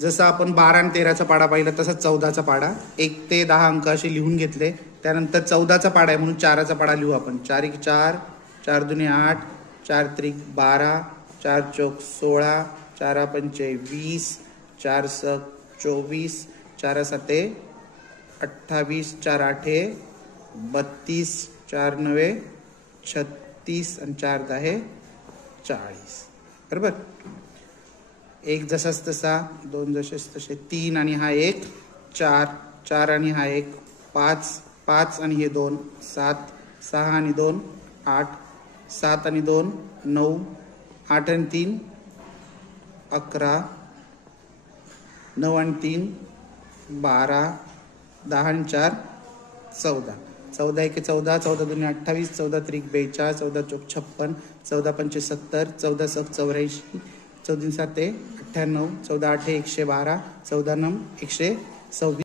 जसं आपण 12 आणि 13चा पाडा पाहिला तसा 14चा पाडा 1 ते 10 अंक असे लिहून घेतले. त्यानंतर 14चा पाडा आहे म्हणून 4चा पाडा लिहू आपण. 4 1 4, 4 2 8, 4 3 12, 4 4 16, 4 5 20, 4 6 24, 4 7 28, 4 8 32, 4 9 36 आणि 4 10 40. बरोबर. 1 जसाच तसा, 2 जसेच तसे, 3 आणि हा 1, 4, 4 आणि हा 1, 5, 5 आणि हे 2, 7, 6 आणि 2, 8, 7 आणि 2, 9, 8 आणि 3, 11, 9 आणि 3, 12, 10 आणि 4, 14. 14 1 14, 14 2 28, 14 3 42, 14 4 56, 14 5 70, 14 6 84, 14 7 98, 14 8 112, 14 9 126.